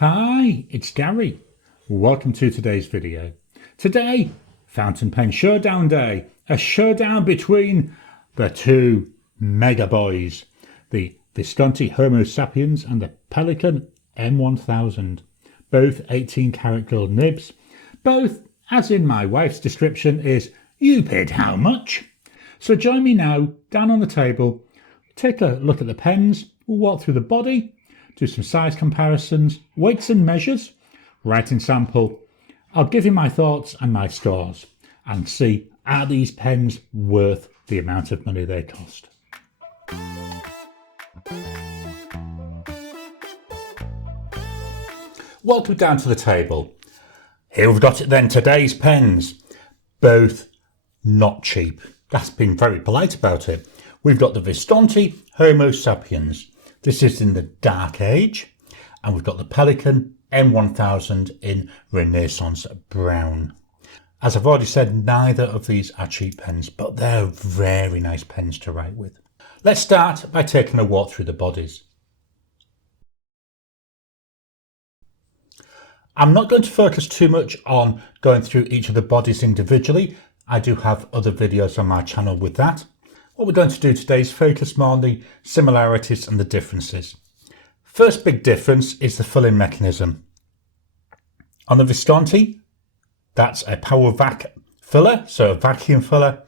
Hi, it's Gary. Welcome to today's video. Today, Fountain Pen Showdown Day. A showdown between the two mega boys. The Visconti Homo Sapiens and the Pelikan M1000. Both 18 karat gold nibs. Both, as in my wife's description, is you paid how much? So join me now, down on the table. Take a look at the pens. We'll walk through the body. Do some size comparisons, weights and measures, writing sample. I'll give you my thoughts and my scores and see, are these pens worth the amount of money they cost? Welcome down to the table. Here we've got it then, today's pens. Both not cheap. That's been very polite about it. We've got the Visconti Homo Sapiens. This is in the dark age, and we've got the Pelikan M1000 in Renaissance brown. As I've already said, neither of these are cheap pens, but they're very nice pens to write with. Let's start by taking a walk through the bodies. I'm not going to focus too much on going through each of the bodies individually. I do have other videos on my channel with that. What we're going to do today is focus more on the similarities and the differences. First big difference is the filling mechanism. On the Visconti, that's a power vac filler, so a vacuum filler.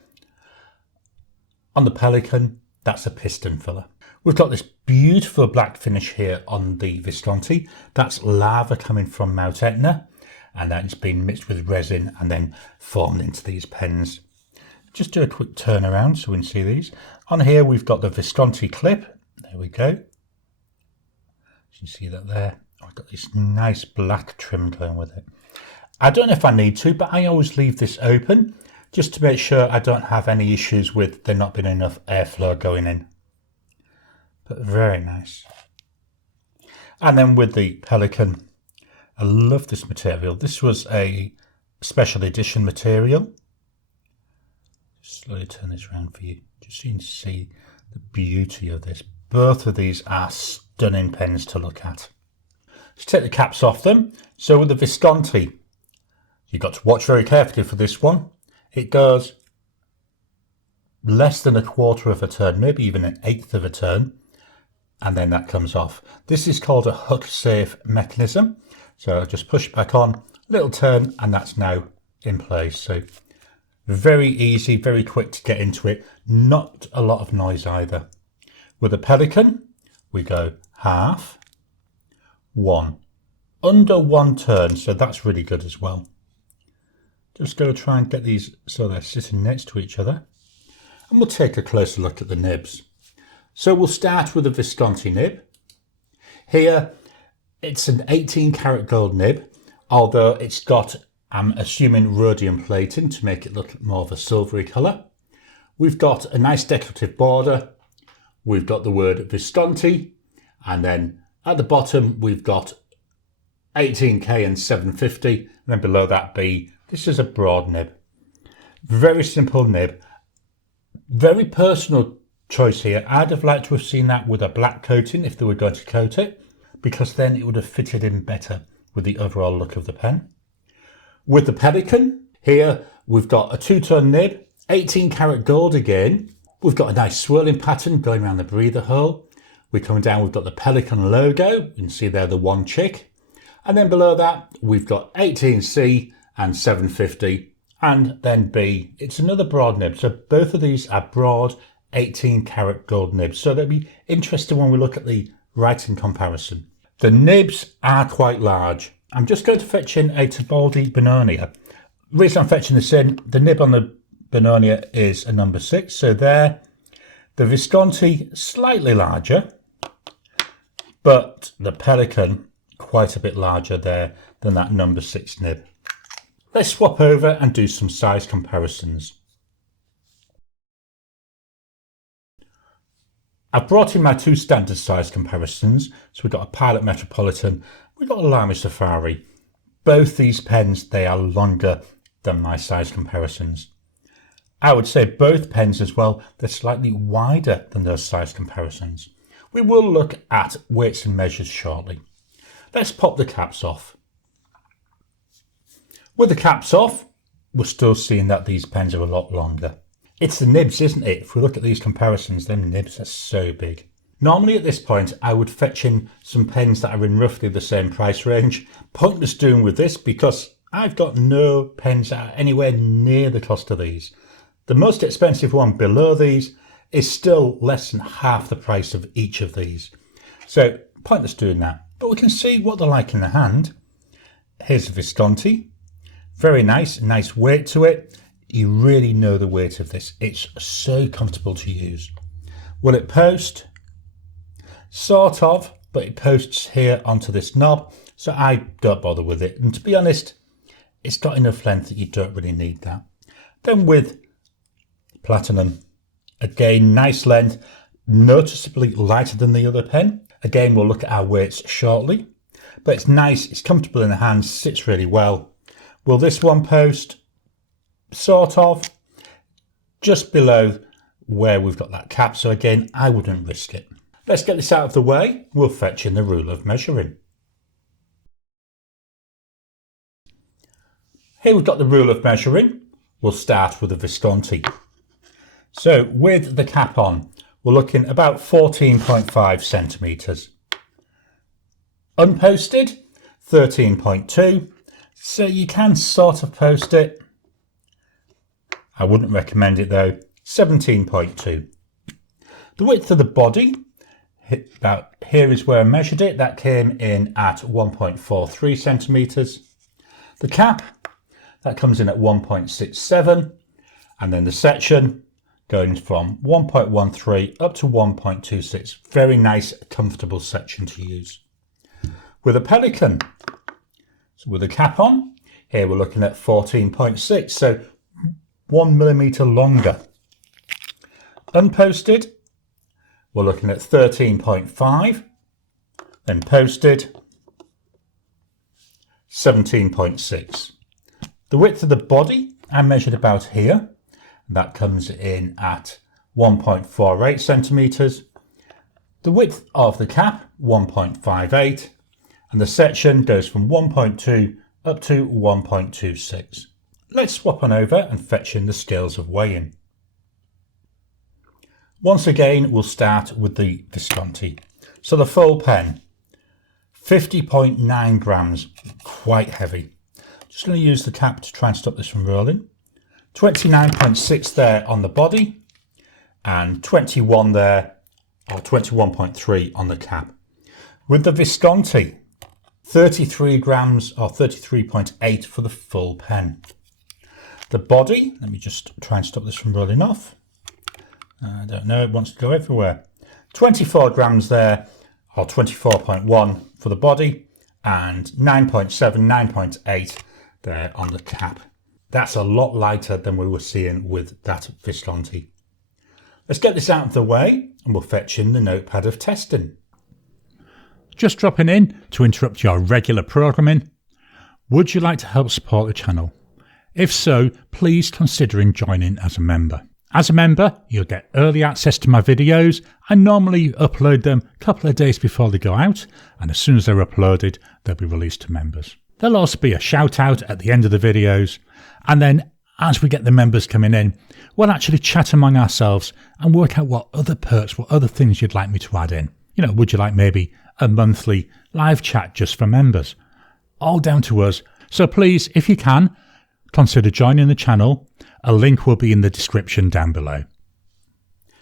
On the Pelikan, that's a piston filler. We've got this beautiful black finish here on the Visconti. That's lava coming from Mount Etna, and that's been mixed with resin and then formed into these pens. Just do a quick turn around so we can see these. On here we've got the Visconti clip. There we go. You can see that there. I've got this nice black trim going with it. I don't know if I need to, but I always leave this open just to make sure I don't have any issues with there not being enough airflow going in. But very nice. And then with the Pelikan, I love this material. This was a special edition material. Slowly turn this around for you, just so you can see the beauty of this. Both of these are stunning pens to look at. Let's take the caps off them. So with the Visconti, you've got to watch very carefully for this one. It goes less than a quarter of a turn, maybe even an eighth of a turn, and then that comes off. This is called a hook safe mechanism. So I'll just push back on, little turn, and that's now in place. So very easy, very quick to get into it. Not a lot of noise either. With the Pelikan, we go half, one, under one turn. So that's really good as well. Just go try and get these so they're sitting next to each other. And we'll take a closer look at the nibs. So we'll start with the Visconti nib. Here, it's an 18 karat gold nib, although it's got, I'm assuming, rhodium plating to make it look more of a silvery colour. We've got a nice decorative border. We've got the word Visconti. And then at the bottom, we've got 18K and 750. And then below that B, this is a broad nib. Very simple nib. Very personal choice here. I'd have liked to have seen that with a black coating if they were going to coat it, because then it would have fitted in better with the overall look of the pen. With the Pelikan, here we've got a two-tone nib, 18 karat gold again. We've got a nice swirling pattern going around the breather hole. We're coming down, we've got the Pelikan logo. You can see there the one chick. And then below that, we've got 18C and 750. And then B, it's another broad nib. So both of these are broad 18 karat gold nibs. So they'll be interesting when we look at the writing comparison. The nibs are quite large. I'm just going to fetch in a Tibaldi Bononia. The reason I'm fetching this in, the nib on the Bononia is a number 6. So there, the Visconti slightly larger, but the Pelikan quite a bit larger there than that number 6 nib. Let's swap over and do some size comparisons. I've brought in my two standard size comparisons. So we've got a Pilot Metropolitan, we've got a Lamy Safari. Both these pens, they are longer than my size comparisons. I would say both pens as well, they're slightly wider than those size comparisons. We will look at weights and measures shortly. Let's pop the caps off. With the caps off, we're still seeing that these pens are a lot longer. It's the nibs, isn't it? If we look at these comparisons, them nibs are so big. Normally at this point, I would fetch in some pens that are in roughly the same price range. Pointless doing with this because I've got no pens that are anywhere near the cost of these. The most expensive one below these is still less than half the price of each of these. So pointless doing that. But we can see what they're like in the hand. Here's a Visconti. Very nice weight to it. You really know the weight of this. It's so comfortable to use. Will it post? Sort of, but it posts here onto this knob, so I don't bother with it. And to be honest, it's got enough length that you don't really need that. Then with Platinum, again, nice length, noticeably lighter than the other pen. Again, we'll look at our weights shortly, but it's nice, it's comfortable in the hand, sits really well. Will this one post? Sort of, just below where we've got that cap, so again, I wouldn't risk it. Let's get this out of the way. We'll fetch in the rule of measuring. Here we've got the rule of measuring. We'll start with the Visconti. So with the cap on, we're looking about 14.5 centimetres. Unposted, 13.2. So you can sort of post it. I wouldn't recommend it though. 17.2. The width of the body, about here is where I measured it. That came in at 1.43 centimetres. The cap, that comes in at 1.67. And then the section going from 1.13 up to 1.26. Very nice, comfortable section to use. With a Pelikan, so with a cap on, here we're looking at 14.6. So 1 millimetre longer. Unposted, we're looking at 13.5, then posted 17.6. The width of the body I measured about here. That comes in at 1.48 centimetres. The width of the cap, 1.58, and the section goes from 1.2 up to 1.26. Let's swap on over and fetch in the scales of weighing. Once again, we'll start with the Visconti. So the full pen, 50.9 grams, quite heavy. Just going to use the cap to try and stop this from rolling. 29.6 there on the body and 21 there, or 21.3 on the cap. With the Visconti, 33 grams or 33.8 for the full pen. The body, let me just try and stop this from rolling off. I don't know, it wants to go everywhere. 24 grams there, or 24.1 for the body, and 9.7, 9.8 there on the cap. That's a lot lighter than we were seeing with that Visconti. Let's get this out of the way and we'll fetch in the notepad of testing. Just dropping in to interrupt your regular programming. Would you like to help support the channel? If so, please consider joining as a member. As a member, you'll get early access to my videos. I normally upload them a couple of days before they go out, and as soon as they're uploaded, they'll be released to members. There'll also be a shout out at the end of the videos, and then as we get the members coming in, we'll actually chat among ourselves and work out what other perks, what other things you'd like me to add in. You know, would you like maybe a monthly live chat just for members? All down to us. So please, if you can, consider joining the channel. A link will be in the description down below.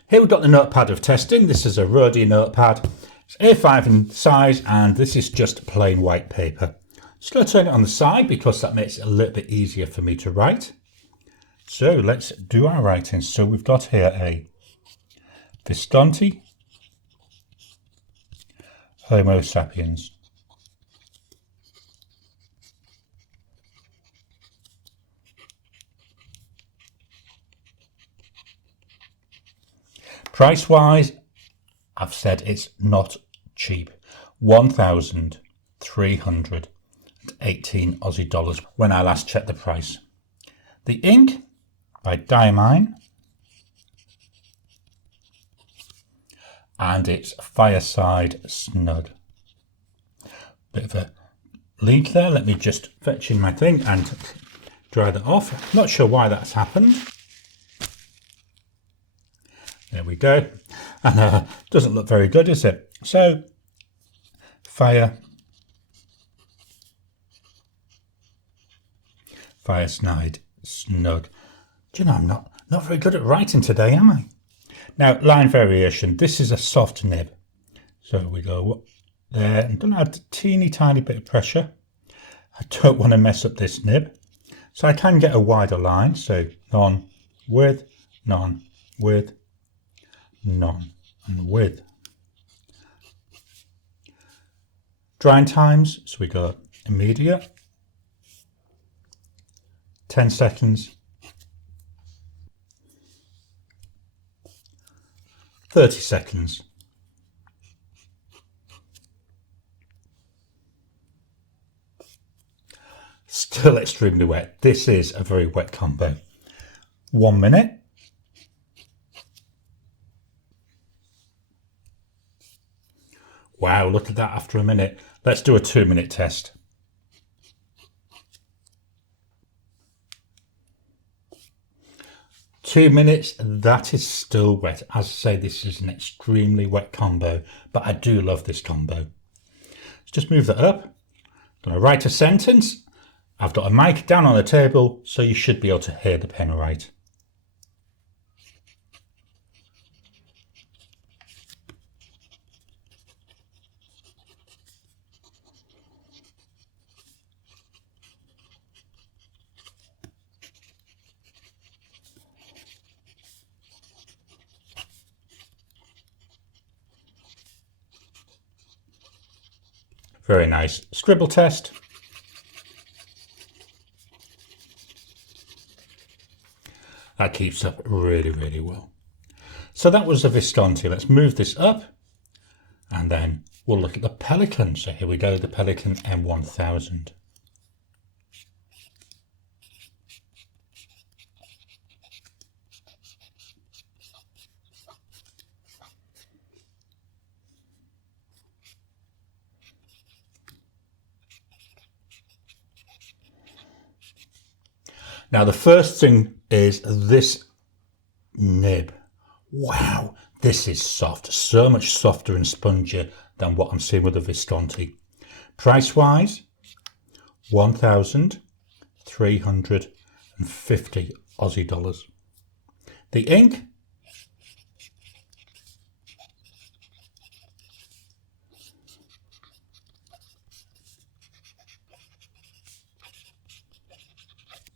Here we've got the notepad of testing. This is a Rhodey notepad. It's A5 in size and this is just plain white paper. Just going to turn it on the side because that makes it a little bit easier for me to write. So let's do our writing. So we've got here a Visconti, Homo Sapiens. Price wise, I've said it's not cheap. 1,318 Aussie dollars when I last checked the price. The ink by Diamine, and it's Fireside Snug. Bit of a leak there. Let me just fetch in my thing and dry that off. Not sure why that's happened. There we go. And doesn't look very good, is it? So, Fireside Snug. Do you know, I'm not very good at writing today, am I? Now, line variation. This is a soft nib. So we go there. I'm going to add a teeny tiny bit of pressure. I don't want to mess up this nib. So I can get a wider line. So none, with, none, with, none, and with. Drying times. So we go immediate. 10 seconds. 30 seconds. Still extremely wet. This is a very wet combo. 1 minute. Wow, look at that after a minute. Let's do a 2-minute test. Two minutes, that is still wet. As I say, this is an extremely wet combo, but I do love this combo. Let's just move that up. I'm going to write a sentence. I've got a mic down on the table, so you should be able to hear the pen write. Very nice. Scribble test. That keeps up really, really well. So that was the Visconti. Let's move this up and then we'll look at the Pelikan. So here we go, the Pelikan M1000. Now the first thing is this nib. Wow, this is soft. So much softer and spongier than what I'm seeing with the Visconti. Price-wise, 1,350 Aussie dollars. The ink,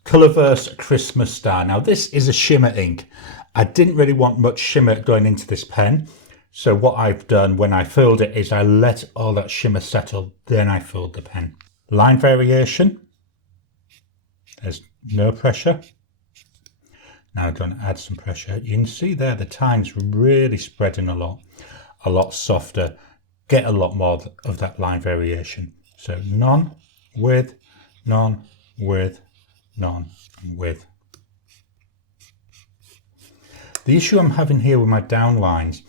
Colorverse Christmas Star. Now this is a shimmer ink. I didn't really want much shimmer going into this pen. So what I've done when I filled it is I let all that shimmer settle, then I filled the pen. Line variation. There's no pressure. Now I'm going to add some pressure. You can see there the time's really spreading a lot softer. Get a lot more of that line variation. So none, with, none, with, none, and with. The issue I'm having here with my downlines,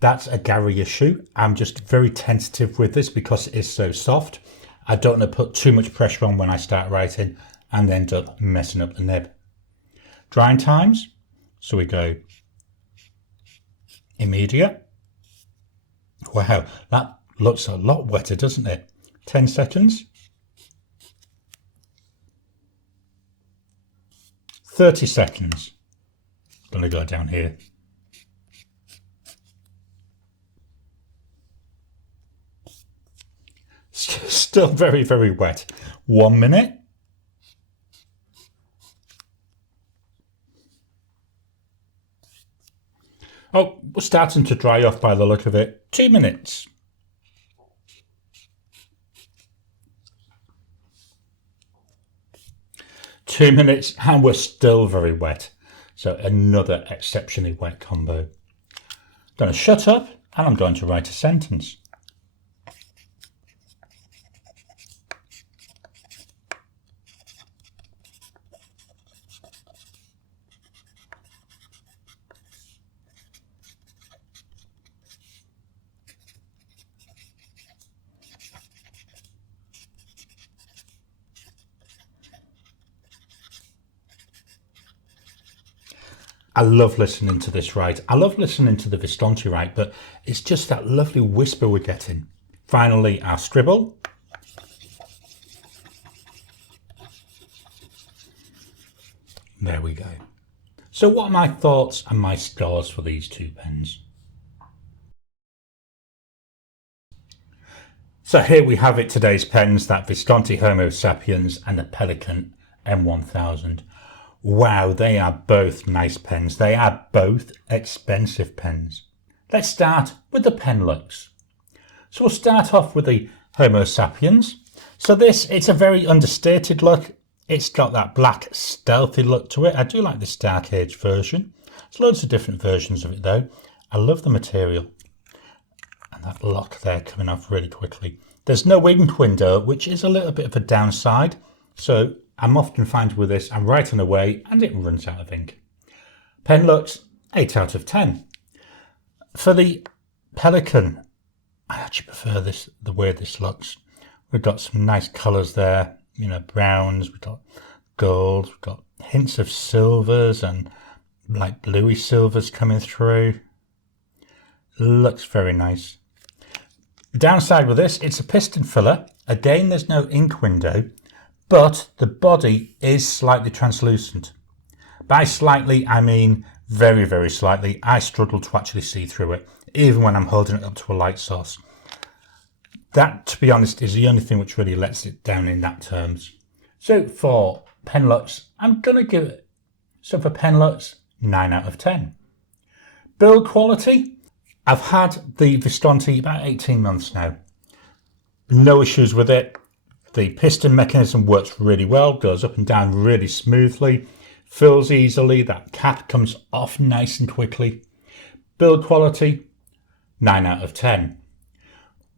that's a Gary issue. I'm just very tentative with this because it is so soft. I don't want to put too much pressure on when I start writing and end up messing up the nib. Drying times, so we go immediate. Wow, that looks a lot wetter, doesn't it? 10 seconds. 30 seconds. I'm going to go down here. Still very, very wet. 1 minute. Oh, we're starting to dry off by the look of it. 2 minutes. Two minutes and we're still very wet. So another exceptionally wet combo. I'm going to shut up and I'm going to write a sentence. I love listening to this write. I love listening to the Visconti write, but it's just that lovely whisper we're getting. Finally, our scribble. There we go. So what are my thoughts and my scores for these two pens? So here we have it, today's pens, that Visconti Homo Sapiens and the Pelikan M1000. Wow, they are both nice pens. They are both expensive pens. Let's start with the pen looks. So we'll start off with the Homo Sapiens. So it's a very understated look. It's got that black stealthy look to it. I do like this Dark Age version. There's loads of different versions of it though. I love the material. And that lock there coming off really quickly. There's no ink window, which is a little bit of a downside. So I'm often finding with this, I'm writing away and it runs out of ink. Pen looks 8 out of 10. For the Pelikan, I actually prefer the way this looks. We've got some nice colours there, you know, browns, we've got gold, we've got hints of silvers and like bluey silvers coming through. Looks very nice. Downside with this, it's a piston filler. Again, there's no ink window, but the body is slightly translucent. By slightly, I mean very, very slightly. I struggle to actually see through it, even when I'm holding it up to a light source. That, to be honest, is the only thing which really lets it down in that terms. So for pen looks, I'm going to give it, so for pen looks, 9 out of 10. Build quality, I've had the Visconti about 18 months now. No issues with it. The piston mechanism works really well, goes up and down really smoothly, fills easily, that cap comes off nice and quickly. Build quality, 9 out of 10.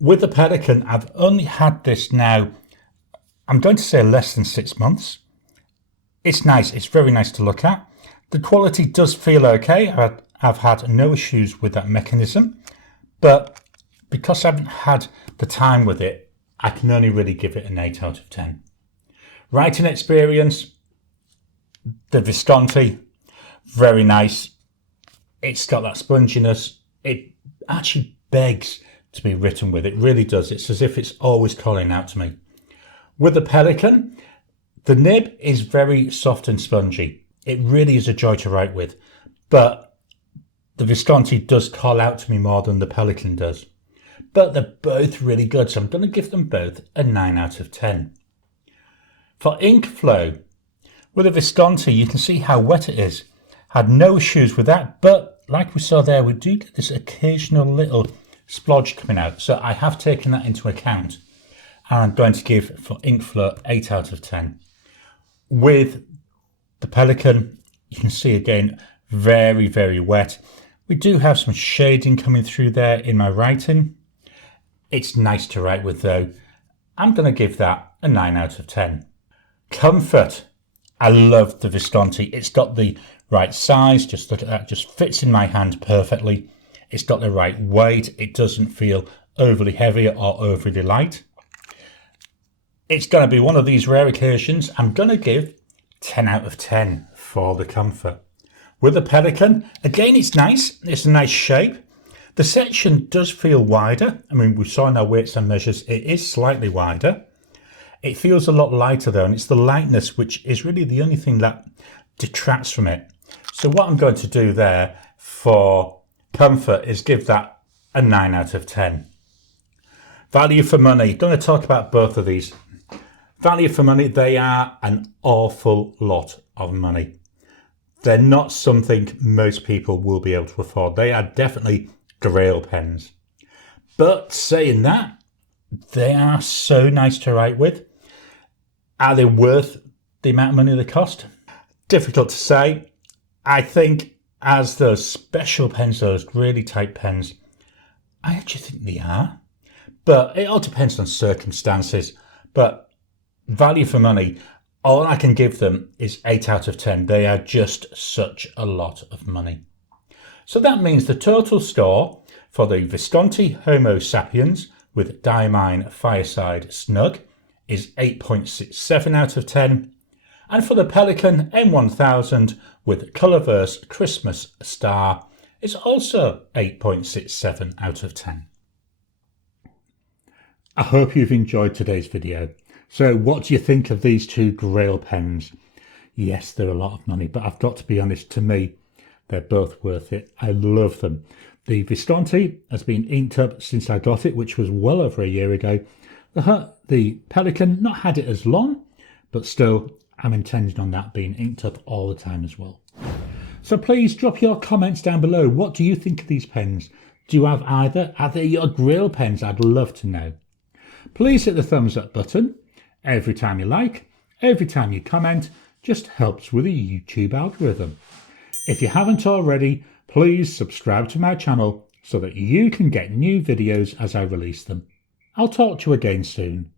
With the Pelikan, I've only had this now, I'm going to say less than 6 months. It's nice, it's very nice to look at. The quality does feel okay. I've had no issues with that mechanism, but because I haven't had the time with it, I can only really give it an 8 out of 10. Writing experience, the Visconti, very nice. It's got that sponginess. It actually begs to be written with. It really does. It's as if it's always calling out to me. With the Pelikan, the nib is very soft and spongy. It really is a joy to write with, but the Visconti does call out to me more than the Pelikan does. But they're both really good, so I'm going to give them both a 9 out of 10. For ink flow, with the Visconti, you can see how wet it is. Had no issues with that, but like we saw there, we do get this occasional little splodge coming out. So I have taken that into account. And I'm going to give, for ink flow, 8 out of 10. With the Pelikan, you can see again, very, very wet. We do have some shading coming through there in my writing. It's nice to write with though. I'm going to give that a 9 out of 10. Comfort. I love the Visconti. It's got the right size. Just look at that. Just fits in my hand perfectly. It's got the right weight. It doesn't feel overly heavy or overly light. It's going to be one of these rare occasions. I'm going to give 10 out of 10 for the comfort. With the Pelikan, again, it's nice. It's a nice shape. The section does feel wider. I mean, we saw in our weights and measures, it is slightly wider. It feels a lot lighter though, and it's the lightness which is really the only thing that detracts from it. So what I'm going to do there for comfort is give that a 9 out of 10. Value for money. Going to talk about both of these. Value for money, they are an awful lot of money. They're not something most people will be able to afford. They are definitely grail pens. But saying that, they are so nice to write with. Are they worth the amount of money they cost? Difficult to say. I think as those special pens, those really tight pens, I actually think they are. But it all depends on circumstances. But value for money, all I can give them is 8 out of 10. They are just such a lot of money. So that means the total score for the Visconti Homo Sapiens with Diamine Fireside Snug is 8.67 out of 10. And for the Pelikan M1000 with Colorverse Christmas Star, it's also 8.67 out of 10. I hope you've enjoyed today's video. So what do you think of these two Grail pens? Yes, they're a lot of money, but I've got to be honest, to me, they're both worth it. I love them. The Visconti has been inked up since I got it, which was well over a year ago. The Pelikan, not had it as long, but still, I'm intending on that being inked up all the time as well. So please drop your comments down below. What do you think of these pens? Do you have either? Are they your Grail pens? I'd love to know. Please hit the thumbs up button. Every time you like, every time you comment, just helps with the YouTube algorithm. If you haven't already, please subscribe to my channel so that you can get new videos as I release them. I'll talk to you again soon.